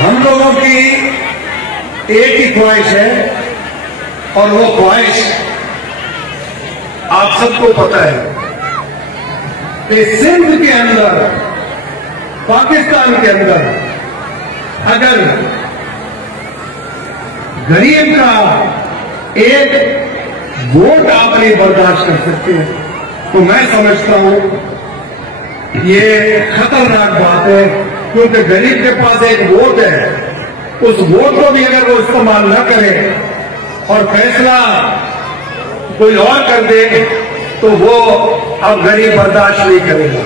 हम लोगों की एक ही ख्वाहिश है और वो ख्वाहिश आप सबको पता है कि सिंध के अंदर, पाकिस्तान के अंदर अगर गरीब का एक वोट आप नहीं बर्दाश्त कर सकते तो मैं समझता हूं ये खतरनाक बात है, क्योंकि गरीब के पास एक वोट है, उस वोट को भी अगर वो इस्तेमाल न करे और फैसला कोई और कर दे तो वो अब गरीब बर्दाश्त नहीं करेगा।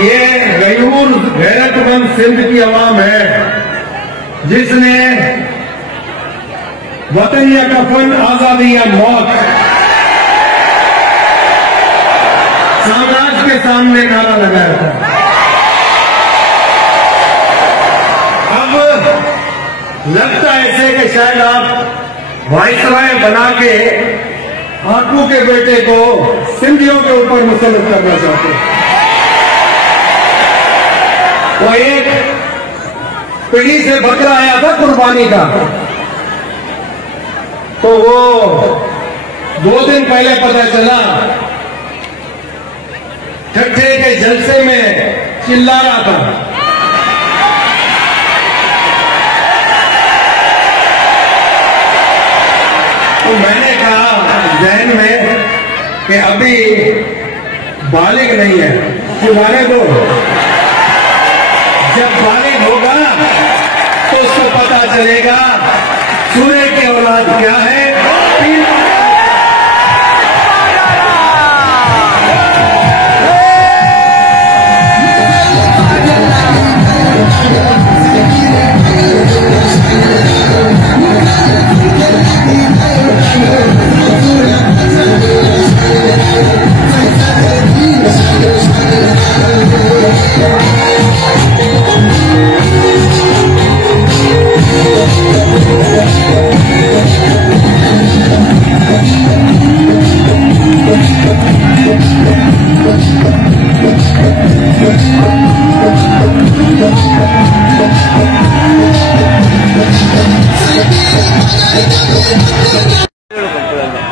ये गयूर गैरतमंद सिंध की आवाम है जिसने वतन या कफन, आजादी या मौत साम्राज्य के सामने नारा लगाया था। अब लगता है ऐसे कि शायद आप वाइसराय बना के आकू के बेटे को सिंधियों के ऊपर मुसल्लत करना चाहते हैं। वो एक पीढ़ी से बकरा आया था कुर्बानी का, तो वो 2 दिन पहले पता चला, ठट्ठे के जलसे में चिल्ला रहा था। तो मैंने कहा जहन में कि अभी बालिग नहीं है, चिल्लाने दो, जब बालिग होगा तो उसको पता चलेगा सूर्य की औलाद क्या है।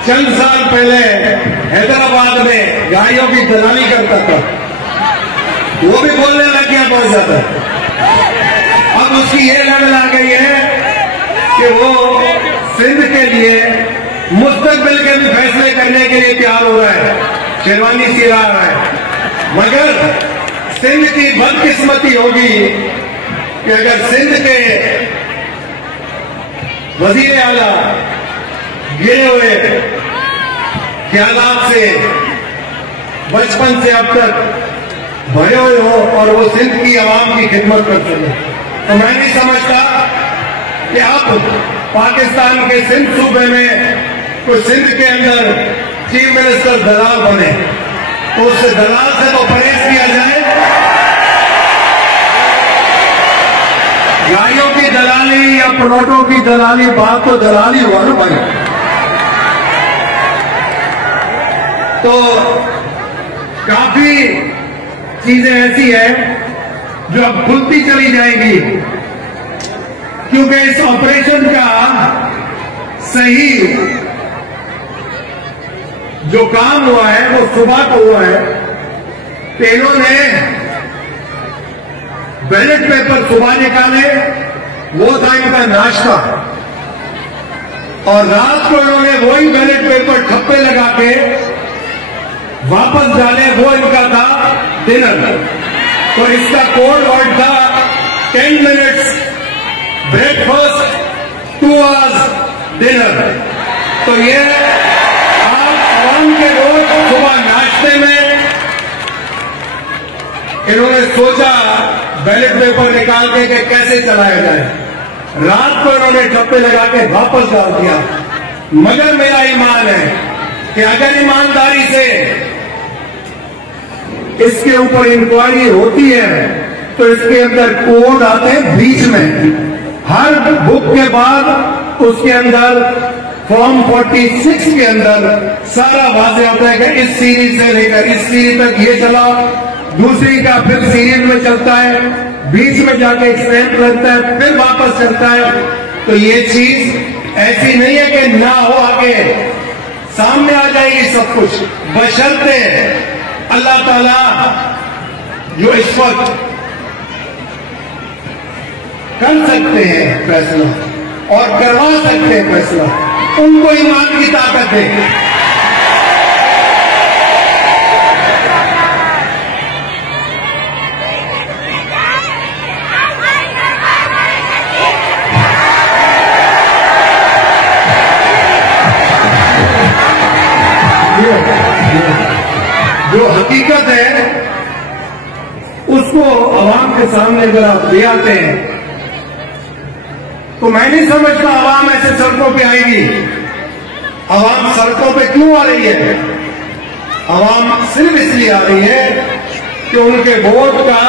चंद साल पहले हैदराबाद में गाड़ियों की दलाली करता था, वो भी बोलने लग गया बहुत ज्यादा। अब उसकी ये लड़न आ गई है कि वो सिंध के लिए मुस्तकबिल के भी फैसले करने के लिए तैयार हो रहा है, शेरवानी सिला रहा है। मगर सिंध की बदकिस्मती होगी कि अगर सिंध के वजीर आला गिरे हुए ख्यालात से बचपन से अब तक भरे हुए हो और वो सिंध की आवाम की खिदमत कर सके, तो मैं नहीं समझता कि आप पाकिस्तान के सिंध सूबे में कोई सिंध के अंदर चीफ मिनिस्टर दलाल बने, तो उससे दलाल से तो परहेज किया जाए। गाड़ियों की दलाली या प्लॉटों की दलाली, बात तो दलाली हुआ ना भाई। तो काफी चीजें ऐसी है जो अब खुलती चली जाएंगी, क्योंकि इस ऑपरेशन का सही जो काम हुआ है वो सुबह को हुआ है। तेलों ने बैलेट पेपर सुबह निकाले, वो था इनका नाश्ता, और रात को इन्होंने वही बैलेट पेपर ठप्पे लगा के वापस डाले, वो इनका था डिनर। तो इसका कोड वर्ड था 10 मिनट्स ब्रेकफास्ट, 2 आवर्स डिनर। तो ये आप आवाम के रोज सुबह नाश्ते में इन्होंने सोचा बैलेट पेपर निकाल के कि कैसे चलाया जाए, रात को इन्होंने ठप्पे लगा के वापस डाल दिया। मगर मेरा ईमान है कि अगर ईमानदारी से इसके ऊपर इंक्वायरी होती है तो इसके अंदर कोड आते हैं बीच में, हर बुक के बाद उसके अंदर फॉर्म 46 के अंदर सारा वाज़ेह होता है कि इस सीरीज से लेकर इस सीरीज तक ये चला, दूसरी का फिर सीरीज में चलता है, बीच में जाके एक स्टैंप लगता है, फिर वापस चलता है। तो ये चीज ऐसी नहीं है कि ना हो, आगे सामने आ जाएगी सब कुछ, बशर्ते अल्लाह ताला जो इस वक्त कर सकते हैं फैसला और करवा सकते हैं फैसला, उनको ईमान की ताकत है। जो हकीकत है उसको अवाम के सामने अगर आप ले आते हैं तो मैं नहीं समझता अवाम ऐसे सड़कों पे आएगी। अवाम सड़कों पे क्यों आ रही है? अवाम सिर्फ इसलिए आ रही है कि उनके वोट का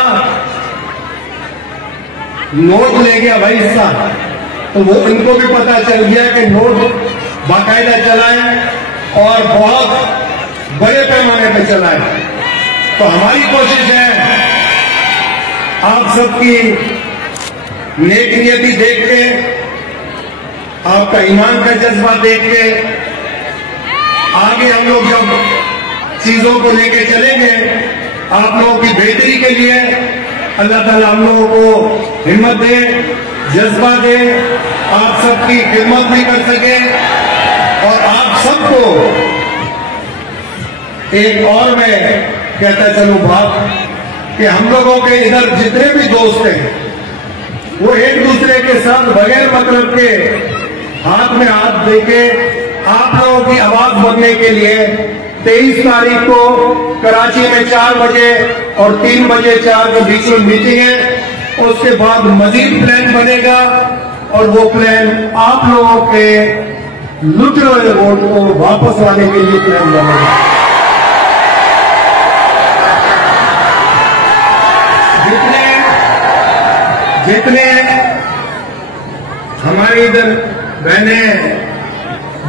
नोट ले गया भाई हिस्सा, तो वो इनको भी पता चल गया कि नोट बाकायदा चला है और बहुत बड़े पैमाने पर चला है। तो हमारी कोशिश है आप सबकी नेक नियति देख के, आपका ईमान का जज्बा देख के, आगे हम लोग जब चीजों को लेके चलेंगे आप लोगों की बेहतरी के लिए, अल्लाह ताला हम लोगों को हिम्मत दे, जज्बा दे, आप सबकी खिदमत भी कर सके और आप सबको एक और मैं कहता चलूं बात कि हम लोगों के इधर जितने भी दोस्त हैं वो एक दूसरे के साथ बगैर मतलब के हाथ में हाथ देके आप लोगों की आवाज बनने के लिए 23 तारीख को कराची में 4 बजे और 3 बजे 4 के बीच में मीटिंग है। उसके बाद मजीद प्लान बनेगा और वो प्लान आप लोगों के लुटे हुए वोट को वापस लाने के लिए प्लान बनेगा। जितने हमारे इधर बहनें,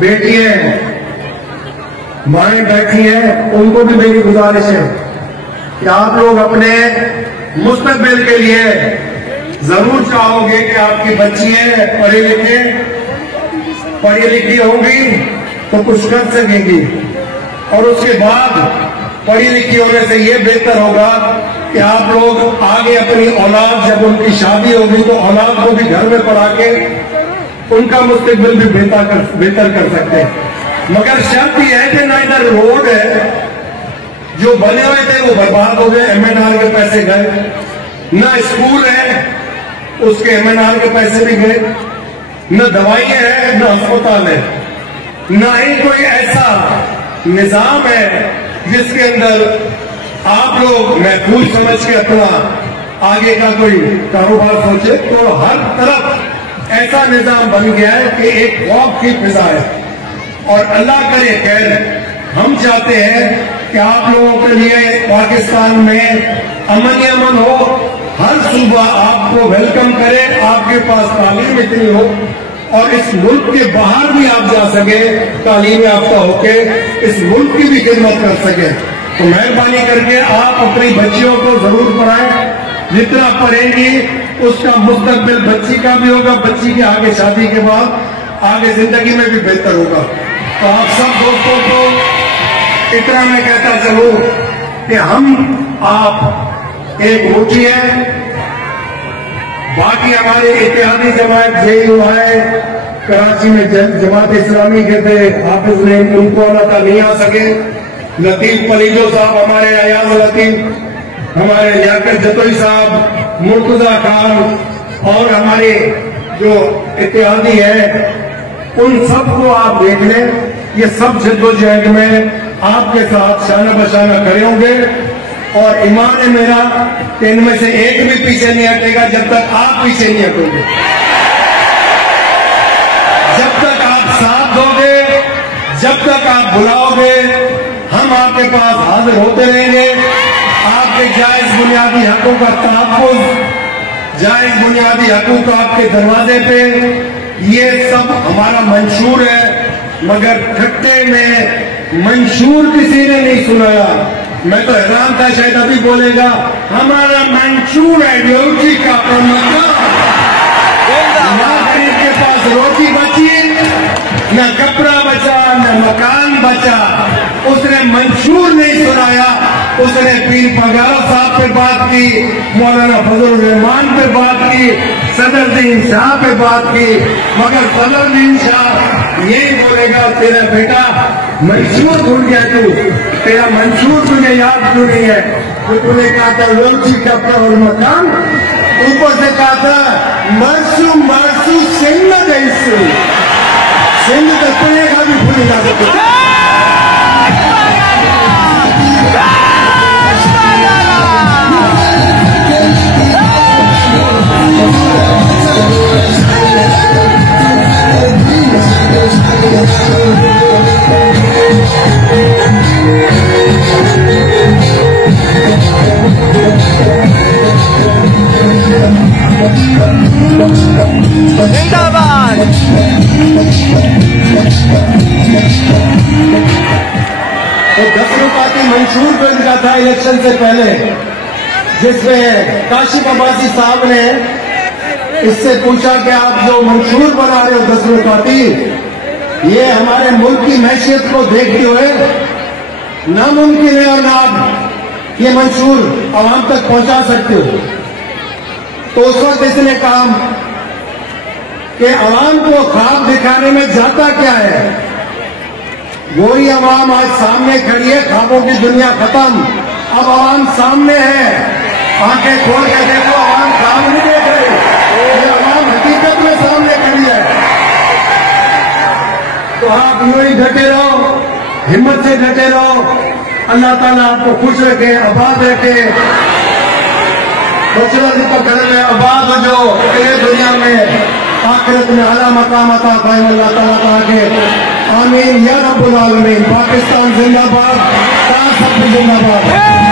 बेटियां, माएं बैठी हैं, उनको भी मेरी गुजारिश है कि आप लोग अपने मुस्तकबिल के लिए जरूर चाहोगे कि आपकी बच्चियां पढ़ी लिखी होंगी तो कुछ कर सकेंगी, और उसके बाद पढ़ी लिखी होने से ये बेहतर होगा कि आप लोग आगे अपनी औलाद, जब उनकी शादी होगी तो औलाद को भी घर में पढ़ा के उनका मुस्तकबिल भी बेहतर कर सकते हैं। मगर शर्त यह है कि ना इधर रोड है, जो बने हुए थे वो बर्बाद हो गए, MNR के पैसे गए, न स्कूल है उसके MNR के पैसे भी गए, न दवाइयां हैं, न अस्पताल है, न ही कोई ऐसा निजाम है जिसके अंदर आप लोग महफूज समझ के अपना आगे का कोई कारोबार सोचे। तो हर तरफ ऐसा निजाम बन गया है कि एक खौफ की फिजा है, और अल्लाह करे खैर, हम चाहते हैं कि आप लोगों के लिए पाकिस्तान में अमन ही अमन हो, हर सूबा आपको वेलकम करे, आपके पास तालीम इतनी हो और इस मुल्क के बाहर भी आप जा सके, तालीम याफ्ता होके इस मुल्क की भी खिदमत कर सके। तो मेहरबानी करके आप अपनी बच्चियों को जरूर पढ़ाएं, जितना पढ़ेंगी उसका मुस्तकबिल बच्ची का भी होगा, बच्ची के आगे शादी के बाद आगे जिंदगी में भी बेहतर होगा। तो आप सब दोस्तों को इतना मैं कहता चलूं कि हम आप एक मुट्ठी है, बाकी हमारे इत्तेहादी जमात JU है, कराची में जमात इस्लामी के थे, हाफिज ने उनको अल्लाह नहीं आ सके, लतीफ पलीजो साहब हमारे, अयाज लतीफ हमारे, लियाकत जतोई साहब, मुर्तजा खान और हमारे जो इत्तेहादी है, उन सबको आप देख लें, ये सब जद्दोजहद में आपके साथ शाना बशाना खड़े होंगे, और ईमान है मेरा कि इनमें से एक भी पीछे नहीं हटेगा जब तक आप पीछे नहीं हटोगे। जब तक आप साथ दोगे, जब तक आप बुलाओगे, हम आपके पास हाजिर होते रहेंगे। आपके जायज बुनियादी हकों का तहफ़्फ़ुज़, जायज बुनियादी हकूक़ आपके दरवाजे पे, ये सब हमारा मंशूर है, मगर ठट्टे में मंशूर किसी ने नहीं सुनाया, मैं तो हैरान था, शायद अभी बोलेगा हमारा मंशूर है रोटी का प्रमोशन। ना गरीब के पास रोटी बची, न कपड़ा बचा, न मकान बचा। उसने मंशूर नहीं सुनाया, उसने पीर पगारा साहब पे बात की, मौलाना फजल रहमान पे बात की, सदरुद्दीन शाह पे बात की। मगर सदरुद्दीन शाह यही बोलेगा तेरा बेटा मंशूर भूल गया तू, तेरा मंशूर तुझे याद क्यों नहीं है? तो तूने कहा था रोटी कपड़ा और मकान, ऊपर से कहा था मरसू मरसू सिंह जैसू, सिंह तो पुणे का भी भूल जा सकते। जिंदाबाद। तो 10 रुपये की मंशूर बिल का था इलेक्शन से पहले, जिसमें काशिफ अब्बासी साहब ने इससे पूछा कि आप जो मंशूर बना रहे हो 10 रुपये की, ये हमारे मुल्क की मैशियत को देखते हुए नामुमकिन है और ना आप ये मंशूर आवाम तक पहुंचा सकते हो। तो उस वक्त इसने कहा कि आवाम को ख्वाब दिखाने में जाता क्या है, वही आवाम आज सामने खड़ी है, ख्वाबों की दुनिया खत्म, अब आवाम सामने है। आंखें खोल के देखो, आवाम ख्वाब नहीं देख रही, ये आवाम हकीकत में सामने खड़ी है। तो आप यूं ही डटे रहो, हिम्मत से डटे रहो। अल्लाह ताला आपको खुश रखे, आबाद रखे, खुशरती को घर में आबाद हो जो दुनिया में आखिरत में आला मकाम अता फरमाए अल्लाह ताला का आगे। आमीन या रब्बुल आलमीन। पाकिस्तान जिंदाबाद, जिंदाबाद।